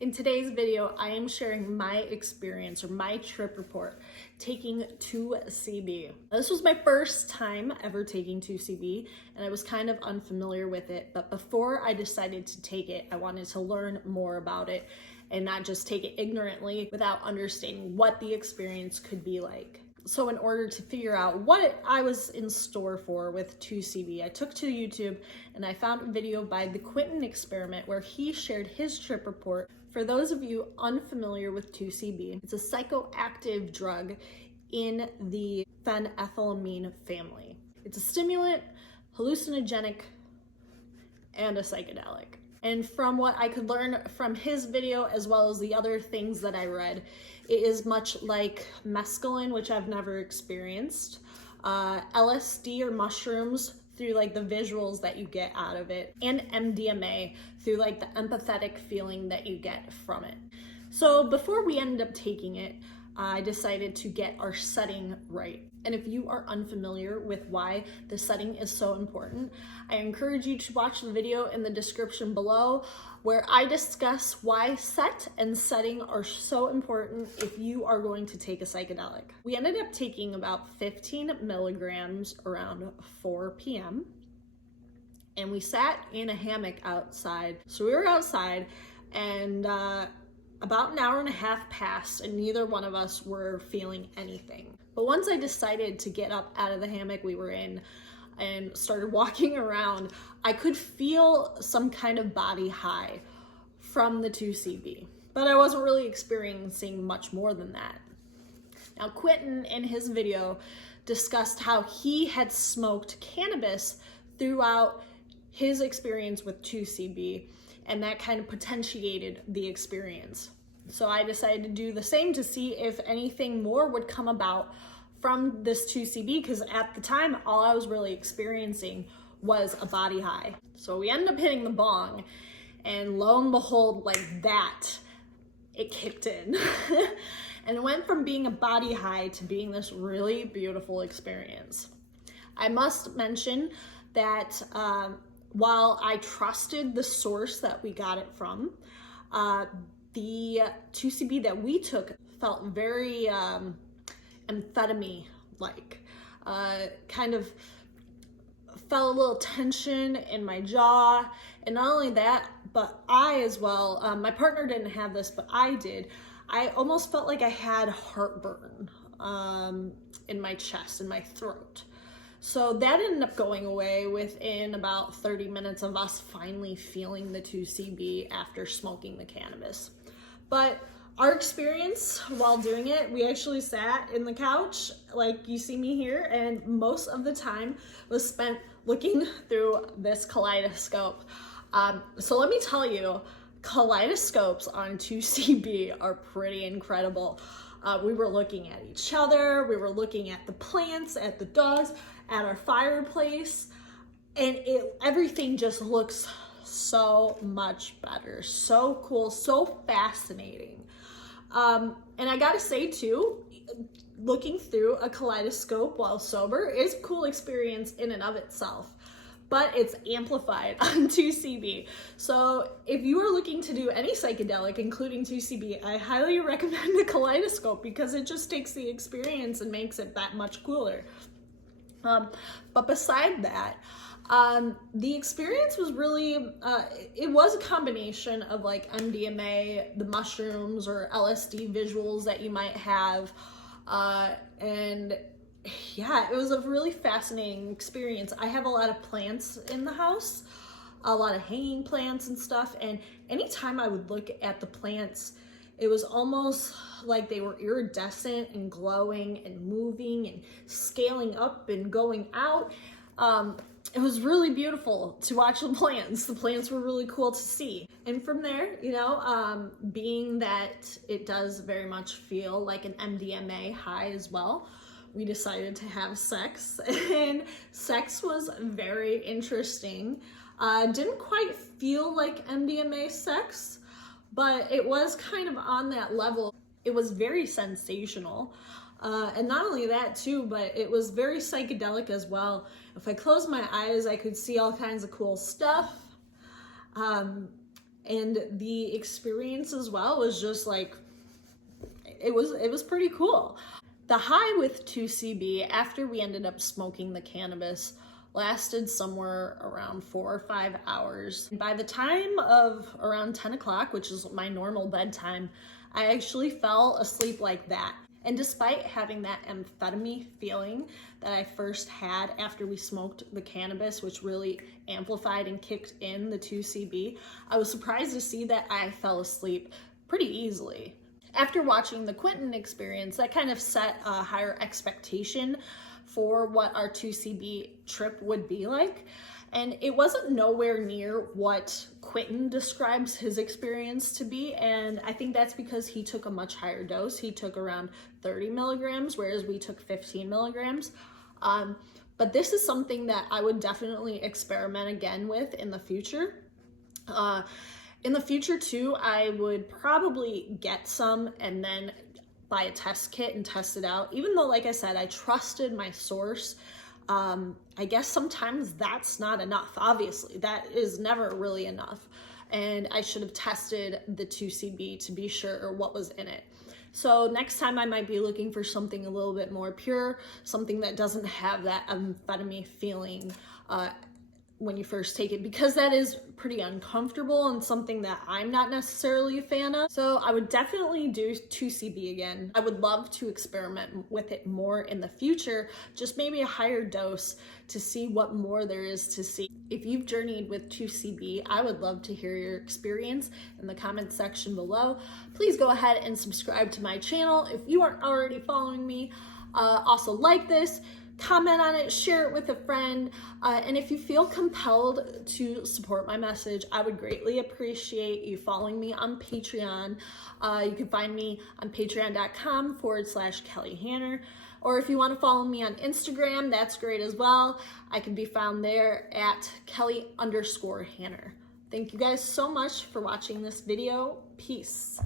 In today's video, I am sharing my experience or my trip report taking 2CB. This was my first time ever taking 2CB and I was kind of unfamiliar with it, but before I decided to take it, I wanted to learn more about it and not just take it ignorantly without understanding what the experience could be like. So in order to figure out what I was in store for with 2CB, I took to YouTube and I found a video by the Quentin Experiment where he shared his trip report. For those of you unfamiliar with 2CB, it's a psychoactive drug in the phenethylamine family. It's a stimulant, hallucinogenic, and a psychedelic. And from what I could learn from his video, as well as the other things that I read, it is much like mescaline, which I've never experienced, LSD or mushrooms through like the visuals that you get out of it, and MDMA through like the empathetic feeling that you get from it. So before we ended up taking it, I decided to get our setting right. And if you are unfamiliar with why the setting is so important, I encourage you to watch the video in the description below where I discuss why set and setting are so important if you are going to take a psychedelic. We ended up taking about 15 milligrams around 4 p.m. and we sat in a hammock outside. So we were outside and about an hour and a half passed and neither one of us were feeling anything. But once I decided to get up out of the hammock we were in and started walking around, I could feel some kind of body high from the 2CB. But I wasn't really experiencing much more than that. Now, Quentin in his video discussed how he had smoked cannabis throughout his experience with 2CB, and that kind of potentiated the experience. So I decided to do the same to see if anything more would come about from this 2CB, because at the time, all I was really experiencing was a body high. So we ended up hitting the bong, and lo and behold, like that, it kicked in. And it went from being a body high to being this really beautiful experience. I must mention that while I trusted the source that we got it from, the 2CB that we took felt very amphetamine-like. Kind of felt a little tension in my jaw, and not only that, but I as well, my partner didn't have this, but I did. I almost felt like I had heartburn in my chest, in my throat. So that ended up going away within about 30 minutes of us finally feeling the 2CB after smoking the cannabis. But our experience while doing it, we actually sat in the couch like you see me here, and most of the time was spent looking through this kaleidoscope. So let me tell you, kaleidoscopes on 2CB are pretty incredible. We were looking at each other, we were looking at the plants, at the dogs, at our fireplace, and everything just looks so much better, so cool, so fascinating. And I gotta say too, looking through a kaleidoscope while sober is a cool experience in and of itself, but it's amplified on 2CB. So if you are looking to do any psychedelic, including 2CB, I highly recommend a kaleidoscope because it just takes the experience and makes it that much cooler. But beside that, the experience was really, it was a combination of like MDMA, the mushrooms or LSD visuals that you might have. And yeah, it was a really fascinating experience. I have a lot of plants in the house, a lot of hanging plants and stuff. And anytime I would look at the plants, it was almost like they were iridescent and glowing and moving and scaling up and going out. It was really beautiful to watch the plants. The plants were really cool to see. And from there, you know, being that it does very much feel like an MDMA high as well, we decided to have sex, and sex was very interesting. Didn't quite feel like MDMA sex, but it was kind of on that level. It was very sensational. And not only that too, but it was very psychedelic as well. If I closed my eyes, I could see all kinds of cool stuff. And the experience as well was just like, it was pretty cool. The high with 2CB after we ended up smoking the cannabis lasted somewhere around 4 or 5 hours. By the time of around 10 o'clock, which is my normal bedtime, I actually fell asleep like that. And despite having that amphetamine feeling that I first had after we smoked the cannabis, which really amplified and kicked in the 2CB, I was surprised to see that I fell asleep pretty easily. After watching the Quentin experience, that kind of set a higher expectation for what our 2CB trip would be like. And it wasn't nowhere near what Quentin describes his experience to be. And I think that's because he took a much higher dose. He took around 30 milligrams, whereas we took 15 milligrams. But this is something that I would definitely experiment again with in the future. In the future too, I would probably get some and then buy a test kit and test it out. Even though, like I said, I trusted my source, I guess sometimes that's not enough. Obviously, that is never really enough. And I should have tested the 2CB to be sure what was in it. So next time I might be looking for something a little bit more pure, something that doesn't have that amphetamine feeling when you first take it, because that is pretty uncomfortable and something that I'm not necessarily a fan of. So I would definitely do 2CB again. I would love to experiment with it more in the future, just maybe a higher dose to see what more there is to see. If you've journeyed with 2CB, I would love to hear your experience in the comments section below. Please go ahead and subscribe to my channel if you aren't already following me. Also like this, comment on it, share it with a friend, and if you feel compelled to support my message, I would greatly appreciate you following me on Patreon. You can find me on patreon.com/Kelly Hanner, or if you want to follow me on Instagram, that's great as well. I can be found there at Kelly_Hanner. Thank you guys so much for watching this video. Peace.